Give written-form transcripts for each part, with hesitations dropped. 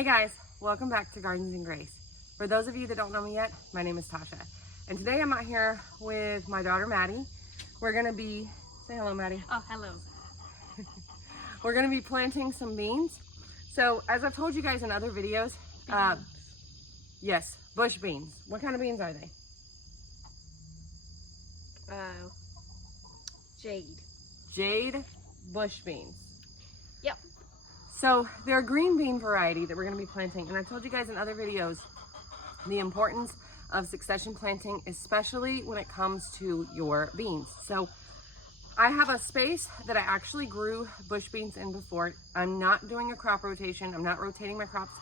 Hey guys, welcome back to Gardens and Grace. For those of you that don't know me yet, my name is Tasha. And today I'm out here with my daughter Maddie. We're gonna be, say hello Maddie. Oh, hello. We're gonna be planting some beans. So as I've told you guys in other videos, yes, bush beans. What kind of beans are they? Jade. Jade bush beans. Yep. So they're a green bean variety that we're going to be planting. And I told you guys in other videos the importance of succession planting, especially when it comes to your beans. So I have a space that I actually grew bush beans in before. I'm not doing a crop rotation. I'm not rotating my crops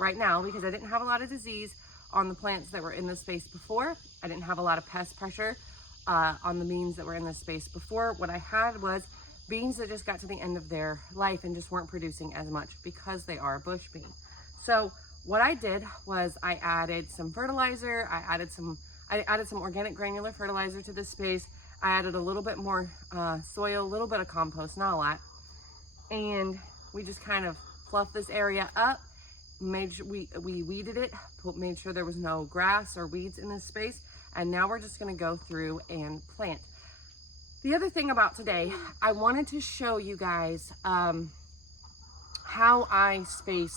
right now because I didn't have a lot of disease on the plants that were in this space before. I didn't have a lot of pest pressure on the beans that were in this space before. What I had was beans that just got to the end of their life and just weren't producing as much because they are a bush bean. So what I did was I added some fertilizer, I added some organic granular fertilizer to this space. I added a little bit more soil, a little bit of compost, not a lot. And we just kind of fluffed this area up, made sure we weeded it, made sure there was no grass or weeds in this space. And now we're just gonna go through and plant. The other thing about today, I wanted to show you guys how I space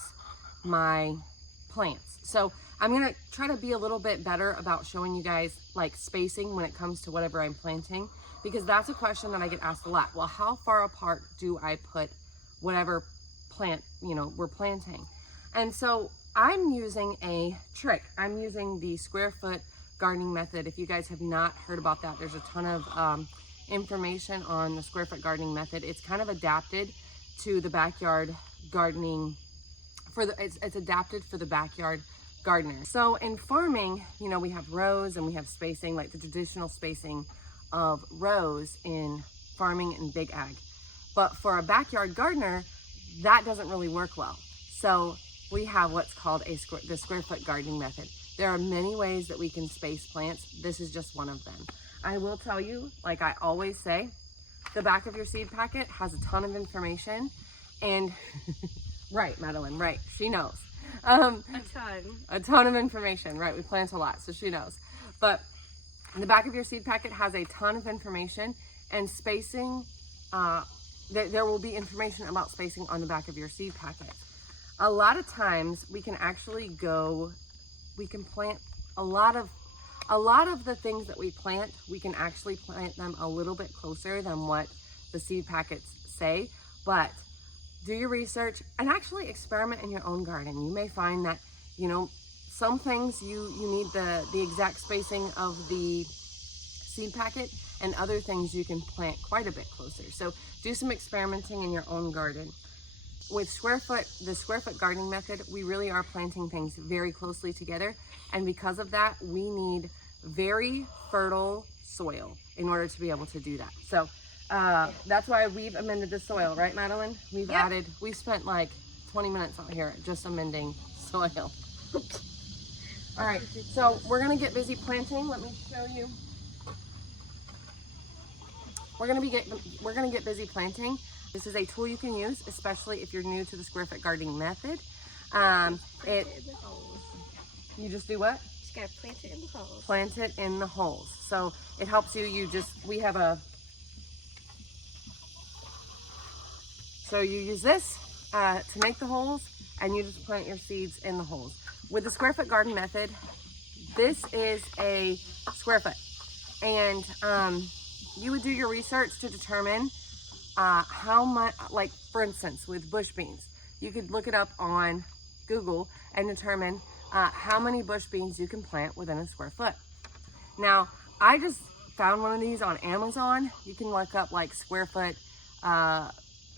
my plants. So I'm gonna try to be a little bit better about showing you guys like spacing when it comes to whatever I'm planting, because that's a question that I get asked a lot. Well, how far apart do I put whatever plant, we're planting? And so I'm using a trick. I'm using the square foot gardening method. If you guys have not heard about that, there's a ton of information on the square foot gardening method. It's kind of adapted to the backyard gardening it's adapted for the backyard gardener. So in farming, we have rows and we have spacing, like the traditional spacing of rows in farming and big ag. But for a backyard gardener, that doesn't really work well. So we have what's called the square foot gardening method. There are many ways that we can space plants. This is just one of them. I will tell you, like I always say, the back of your seed packet has a ton of information and right, Madeline, right, she knows. A ton of information, right, we plant a lot, so she knows. But the back of your seed packet has a ton of information, and spacing, there will be information about spacing on the back of your seed packet. A lot of times we can actually plant a lot of the things that we plant, we can actually plant them a little bit closer than what the seed packets say. But do your research and actually experiment in your own garden. You may find that, some things you need the exact spacing of the seed packet, and other things you can plant quite a bit closer. So do some experimenting in your own garden. With the square foot gardening method, we really are planting things very closely together. And because of that, we need very fertile soil in order to be able to do that. So that's why we've amended the soil, right, Madeline? We've spent like 20 minutes out here just amending soil. All right, so we're gonna get busy planting. Let me show you. We're gonna get busy planting. This is a tool you can use, especially if you're new to the square foot gardening method. You just do what? Just gotta plant it in the holes. Plant it in the holes. So it helps you. So you use this to make the holes, and you just plant your seeds in the holes. With the square foot garden method, this is a square foot, and you would do your research to determine how much, like for instance, with bush beans, you could look it up on Google and determine how many bush beans you can plant within a square foot. Now, I just found one of these on Amazon. You can look up like square foot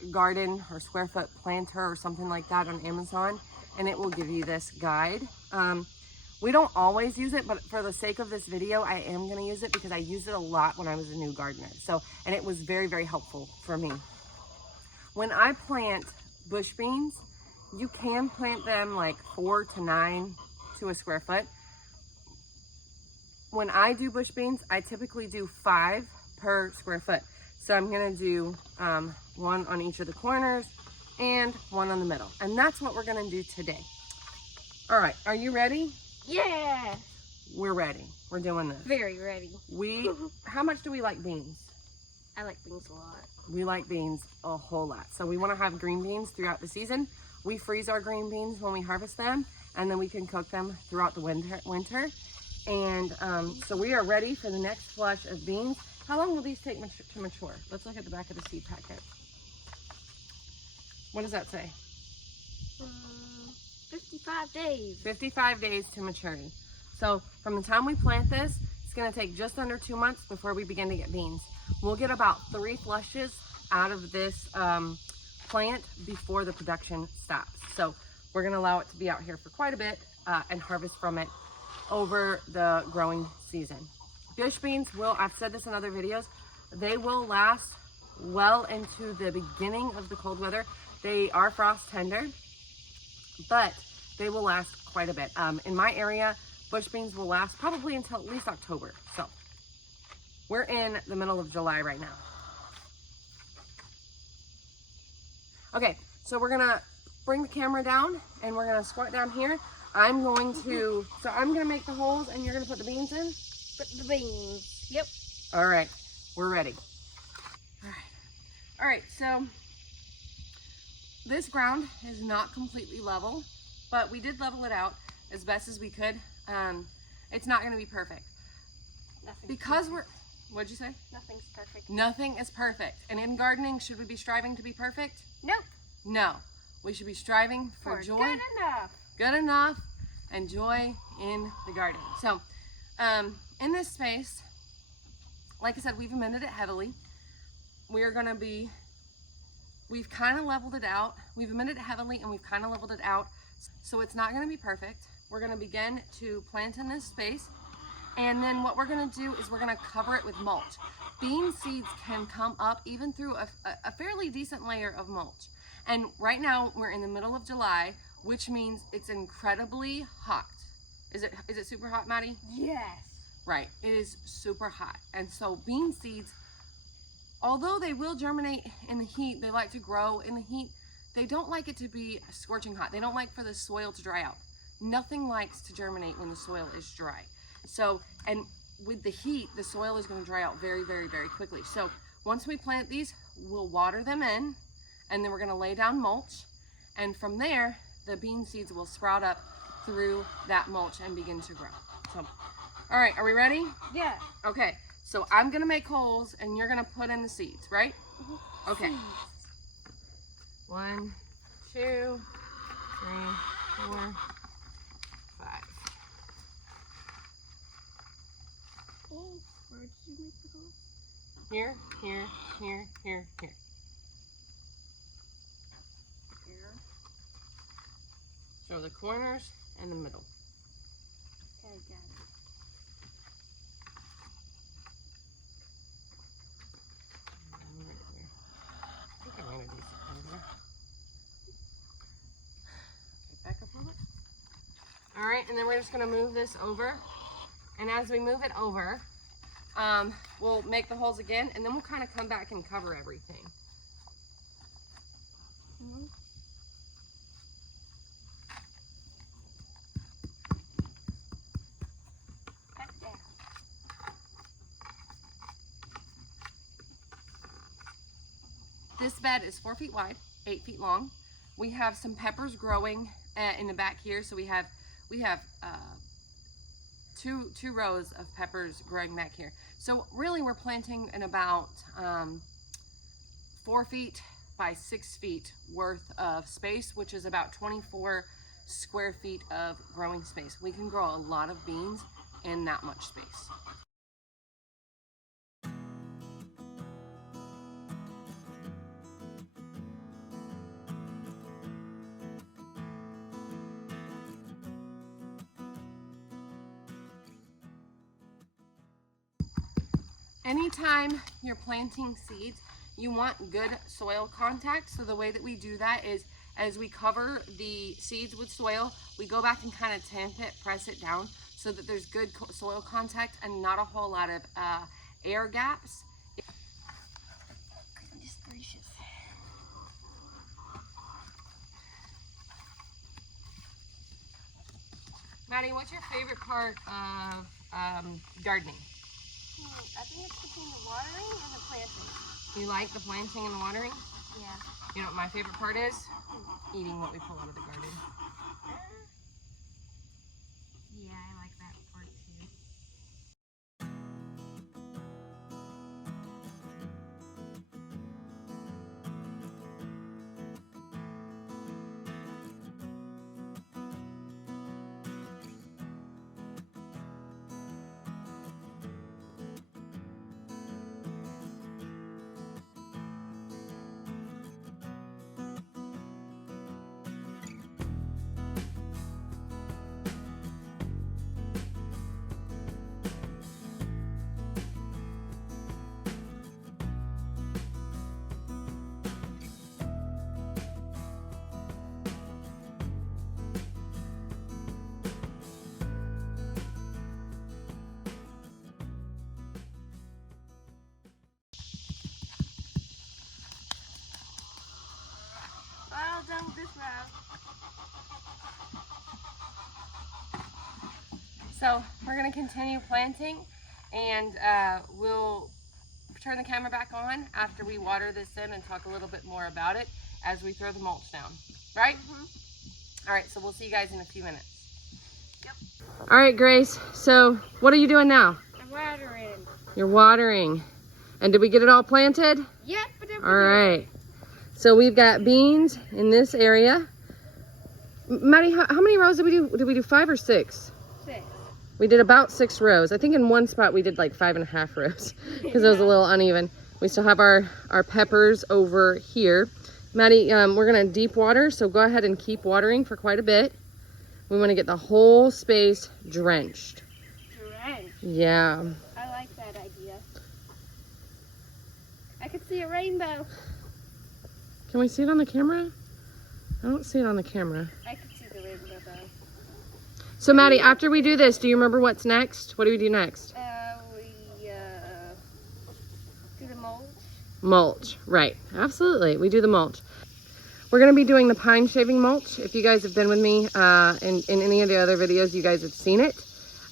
garden or square foot planter or something like that on Amazon, and it will give you this guide. We don't always use it, but for the sake of this video, I am gonna use it because I used it a lot when I was a new gardener. And it was very, very helpful for me. When I plant bush beans, you can plant them like 4 to 9 to a square foot. When I do bush beans, I typically do 5 per square foot. So I'm gonna do one on each of the corners and one on the middle. And that's what we're gonna do today. All right, are you ready? Yeah. We're ready. We're doing this. Very ready. How much do we like beans? I like beans a lot. We like beans a whole lot. So we want to have green beans throughout the season. We freeze our green beans when we harvest them, and then we can cook them throughout the winter. And so we are ready for the next flush of beans. How long will these take to mature? Let's look at the back of the seed packet. What does that say? 55 days. 55 days to maturity. So from the time we plant this, it's going to take just under 2 months before we begin to get beans. We'll get about 3 flushes out of this plant before the production stops. So we're going to allow it to be out here for quite a bit and harvest from it over the growing season. Bush beans will, I've said this in other videos, they will last well into the beginning of the cold weather. They are frost tender, but they will last quite a bit. In my area, bush beans will last probably until at least October. So we're in the middle of July right now. Okay, so we're gonna bring the camera down and we're gonna squat down here. I'm going to make the holes and you're gonna put the beans in? Put the beans. Yep. All right, we're ready. All right, so this ground is not completely level, but we did level it out as best as we could. It's not gonna be perfect. What'd you say? Nothing's perfect. Nothing is perfect. And in gardening, should we be striving to be perfect? Nope. No. We should be striving for joy. Good enough. Good enough and joy in the garden. So in this space, like I said, we've amended it heavily. We've kind of leveled it out. We've amended it heavily and we've kind of leveled it out. So it's not going to be perfect. We're going to begin to plant in this space. And then what we're going to do is we're going to cover it with mulch. Bean seeds can come up even through a fairly decent layer of mulch. And right now we're in the middle of July, which means it's incredibly hot. Is it super hot, Maddie? Yes. Right, it is super hot. And so bean seeds, although they will germinate in the heat, they like to grow in the heat, they don't like it to be scorching hot. They don't like for the soil to dry out. Nothing likes to germinate when the soil is dry. So, and with the heat, the soil is going to dry out very, very, very quickly. So once we plant these, we'll water them in, and then we're going to lay down mulch. And from there, the bean seeds will sprout up through that mulch and begin to grow. So, all right, are we ready? Yeah. Okay, so I'm going to make holes, and you're going to put in the seeds, right? Mm-hmm. Okay. 1, 2, 3, 4, 5. Oh, where did you make the hole? Here, here, here, here, here. Here. So the corners and the middle. Okay, got it. I think I ran a decent one there. Okay, back up a little bit. All right, and then we're just gonna move this over. And as we move it over, we'll make the holes again, and then we'll kind of come back and cover everything. Mm-hmm. Back down. This bed is 4 feet wide, 8 feet long. We have some peppers growing in the back here, so we have two rows of peppers growing back here. So really we're planting in about 4 feet by 6 feet worth of space, which is about 24 square feet of growing space. We can grow a lot of beans in that much space. Anytime you're planting seeds, you want good soil contact. So the way that we do that is as we cover the seeds with soil, we go back and kind of tamp it, press it down so that there's good soil contact and not a whole lot of air gaps. Goodness gracious. Maddie, what's your favorite part of gardening? I think it's between the watering and the planting. You like the planting and the watering? Yeah. You know what my favorite part is? Eating what we pull out of the garden. Yeah, I like that part too. Well done with this round. So we're gonna continue planting, and we'll turn the camera back on after we water this in and talk a little bit more about it as we throw the mulch down, right? All right, so we'll see you guys in a few minutes. Yep. All right, Grace, so what are you doing now? I'm watering. You're watering. And did we get it all planted? Yep, but All right. So we've got beans in this area. Maddie, how many rows did we do? Did we do 5 or 6? 6. We did about 6 rows. I think in one spot we did like 5.5 rows because it was a little uneven. We still have our peppers over here. Maddie, we're gonna deep water, so go ahead and keep watering for quite a bit. We wanna get the whole space drenched. Drenched? Yeah. I like that idea. I can see a rainbow. Can we see it on the camera? I don't see it on the camera. I can see the rainbow though. So Maddie, after we do this, do you remember what's next? What do we do next? We do the mulch. Mulch, right. Absolutely, we do the mulch. We're gonna be doing the pine shaving mulch. If you guys have been with me in any of the other videos, you guys have seen it.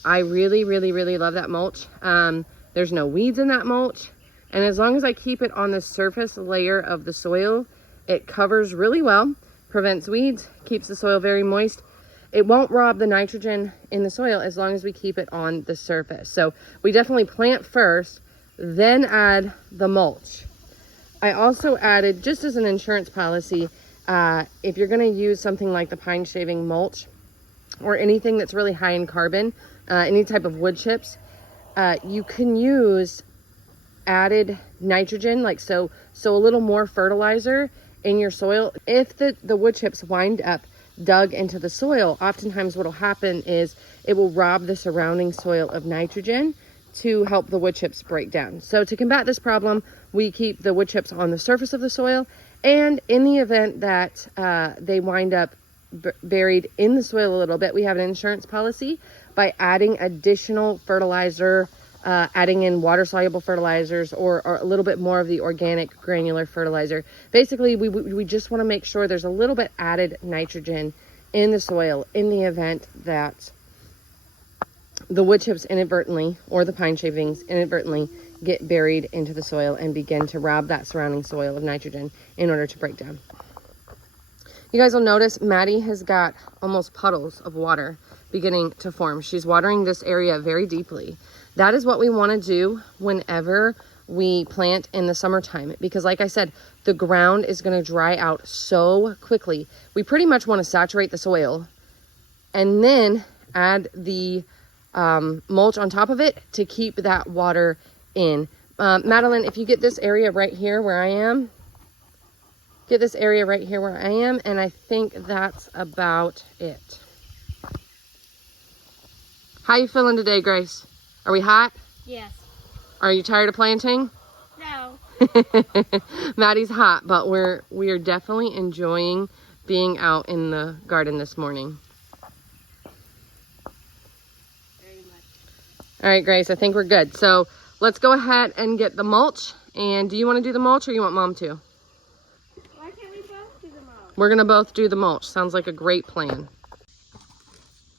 I really, really, really love that mulch. There's no weeds in that mulch. And as long as I keep it on the surface layer of the soil, it covers really well, prevents weeds, keeps the soil very moist. It won't rob the nitrogen in the soil as long as we keep it on the surface. So we definitely plant first, then add the mulch. I also added, just as an insurance policy, if you're gonna use something like the pine shaving mulch or anything that's really high in carbon, any type of wood chips, you can use added nitrogen, like so a little more fertilizer in your soil. If the wood chips wind up dug into the soil, oftentimes what will happen is it will rob the surrounding soil of nitrogen to help the wood chips break down. So to combat this problem, we keep the wood chips on the surface of the soil, and in the event that they wind up buried in the soil a little bit, we have an insurance policy by adding additional fertilizer, adding in water-soluble fertilizers or a little bit more of the organic granular fertilizer. Basically, we just want to make sure there's a little bit added nitrogen in the soil in the event that the wood chips inadvertently, or the pine shavings inadvertently, get buried into the soil and begin to rob that surrounding soil of nitrogen in order to break down. You guys will notice Maddie has got almost puddles of water beginning to form. She's watering this area very deeply. That is what we want to do whenever we plant in the summertime, because like I said, the ground is going to dry out so quickly. We pretty much want to saturate the soil and then add the mulch on top of it to keep that water in. Madeline, if you get this area right here where I am, and I think that's about it. How you feeling today, Grace? Are we hot? Yes. Are you tired of planting? No. Maddie's hot, but we are definitely enjoying being out in the garden this morning. Very much. All right, Grace, I think we're good. So let's go ahead and get the mulch. And do you want to do the mulch or you want Mom to? Why can't we both do the mulch? We're gonna both do the mulch. Sounds like a great plan.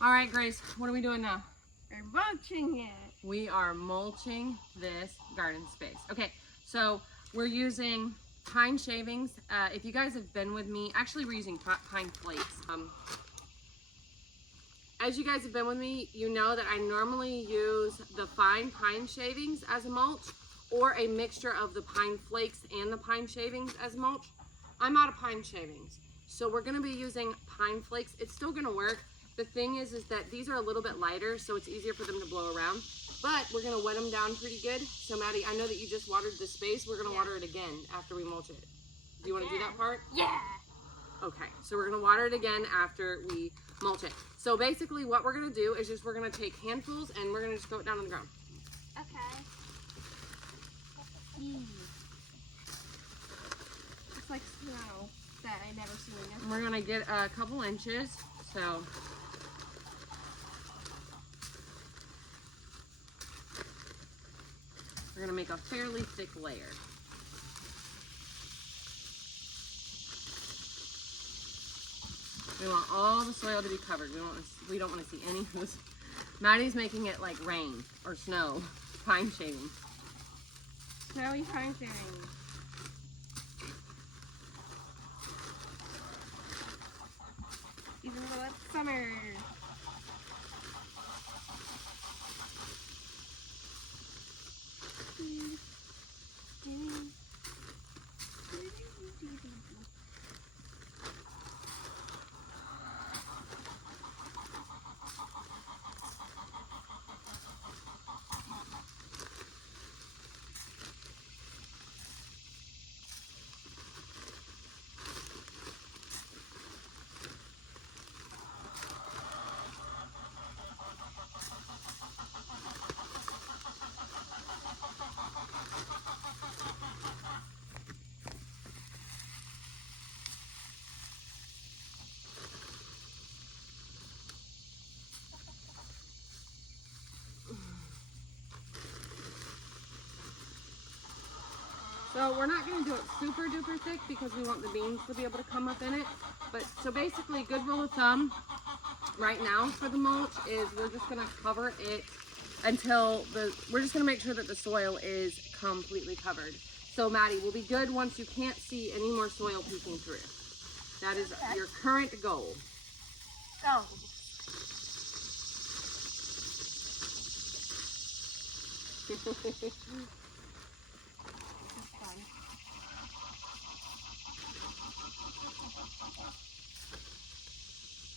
All right, Grace, what are we doing now? We're mulching it. We are mulching this garden space. Okay, so we're using pine shavings. If you guys have been with me, actually we're using pine flakes. As you guys have been with me, you know that I normally use the fine pine shavings as a mulch or a mixture of the pine flakes and the pine shavings as mulch. I'm out of pine shavings, so we're gonna be using pine flakes. It's still gonna work. The thing is that these are a little bit lighter, so it's easier for them to blow around, but we're gonna wet them down pretty good. So Maddie, I know that you just watered the space. We're gonna water it again after we mulch it. Do you wanna do that part? Yeah. Okay, so we're gonna water it again after we mulch it. So basically what we're gonna do is we're gonna take handfuls and we're gonna just throw it down on the ground. Okay. It's like snow that I never seen enough. We're gonna get a couple inches, so. We're gonna make a fairly thick layer. We want all the soil to be covered. We don't want to see any of this. Maddie's making it like rain or snow, pine shaving. Snowy pine shaving. Even though it's summer. So we're not going to do it super duper thick because we want the beans to be able to come up in it. But so basically, good rule of thumb right now for the mulch is we're just going to cover it until we're just going to make sure that the soil is completely covered. So Maddie, we'll be good once you can't see any more soil peeking through. That is your current goal. Go.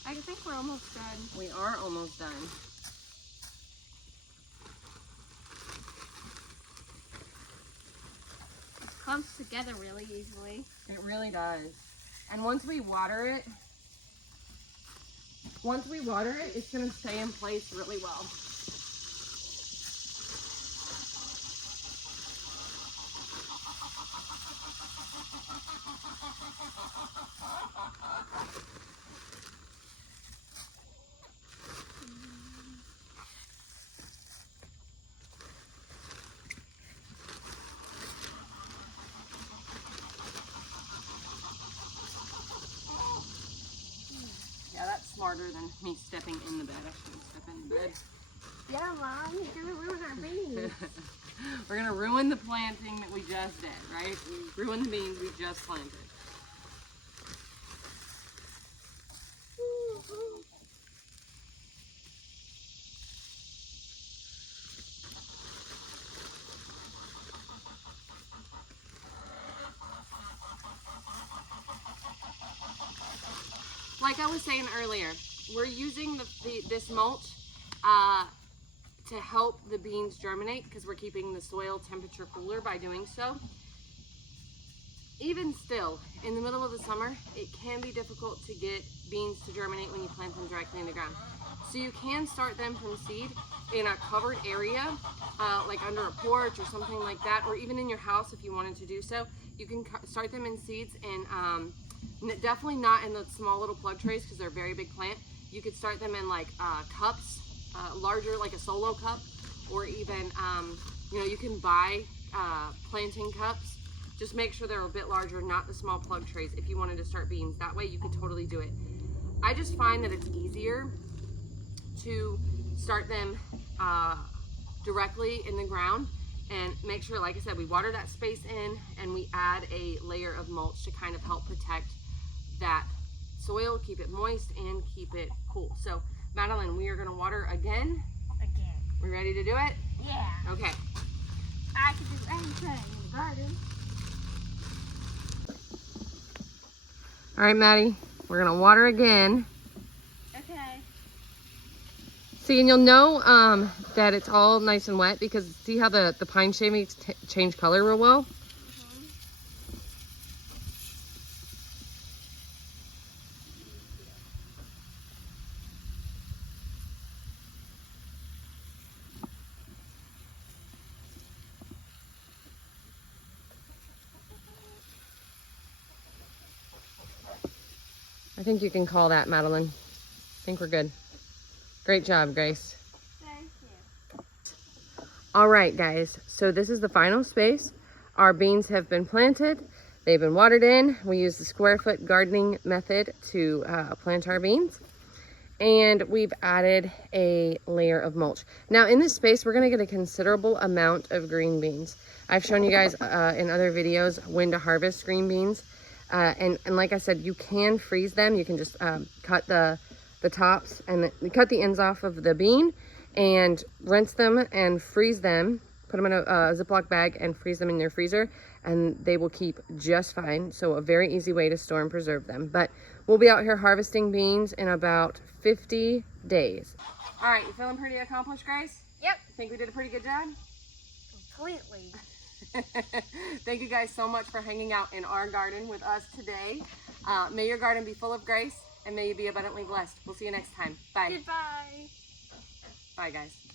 I think we're almost done. We are almost done. It clumps together really easily. It really does. And once we water it, it's going to stay in place really well. Yeah, that's smarter than me stepping in the bed. I shouldn't step in the bed. Yeah, Mom, you're gonna ruin our beans. We're gonna ruin the planting that we just did, right? We ruined the beans we just planted. Like I was saying earlier, we're using this mulch to help the beans germinate because we're keeping the soil temperature cooler by doing so. Even still, in the middle of the summer, it can be difficult to get beans to germinate when you plant them directly in the ground. So you can start them from seed in a covered area, like under a porch or something like that, or even in your house if you wanted to do so. You can start them in seeds and definitely not in the small little plug trays because they're a very big plant. You could start them in like cups, larger, like a solo cup, or even, you can buy planting cups. Just make sure they're a bit larger, not the small plug trays if you wanted to start beans. That way you could totally do it. I just find that it's easier start them directly in the ground, and make sure, like I said, we water that space in and we add a layer of mulch to kind of help protect that soil, keep it moist and keep it cool. So Madeline, we are going to water again. We ready to do it? Yeah. Okay. I can do anything in the garden. All right, Maddie, we're going to water again. Okay. See, and you'll know that it's all nice and wet because see how the pine shavings change color real well? I think you can call that, Madeline. I think we're good. Great job, Grace. Thank you. All right, guys, so this is the final space. Our beans have been planted. They've been watered in. We use the square foot gardening method to plant our beans. And we've added a layer of mulch. Now in this space, we're gonna get a considerable amount of green beans. I've shown you guys in other videos when to harvest green beans. And like I said, you can freeze them. You can just cut the tops and cut the ends off of the bean and rinse them and freeze them. Put them in a Ziploc bag and freeze them in your freezer, and they will keep just fine. So a very easy way to store and preserve them. But we'll be out here harvesting beans in about 50 days. All right, you feeling pretty accomplished, Grace? Yep. Think we did a pretty good job? Completely. Thank you guys so much for hanging out in our garden with us today. May your garden be full of grace and may you be abundantly blessed. We'll see you next time. Bye. Goodbye. Bye, guys.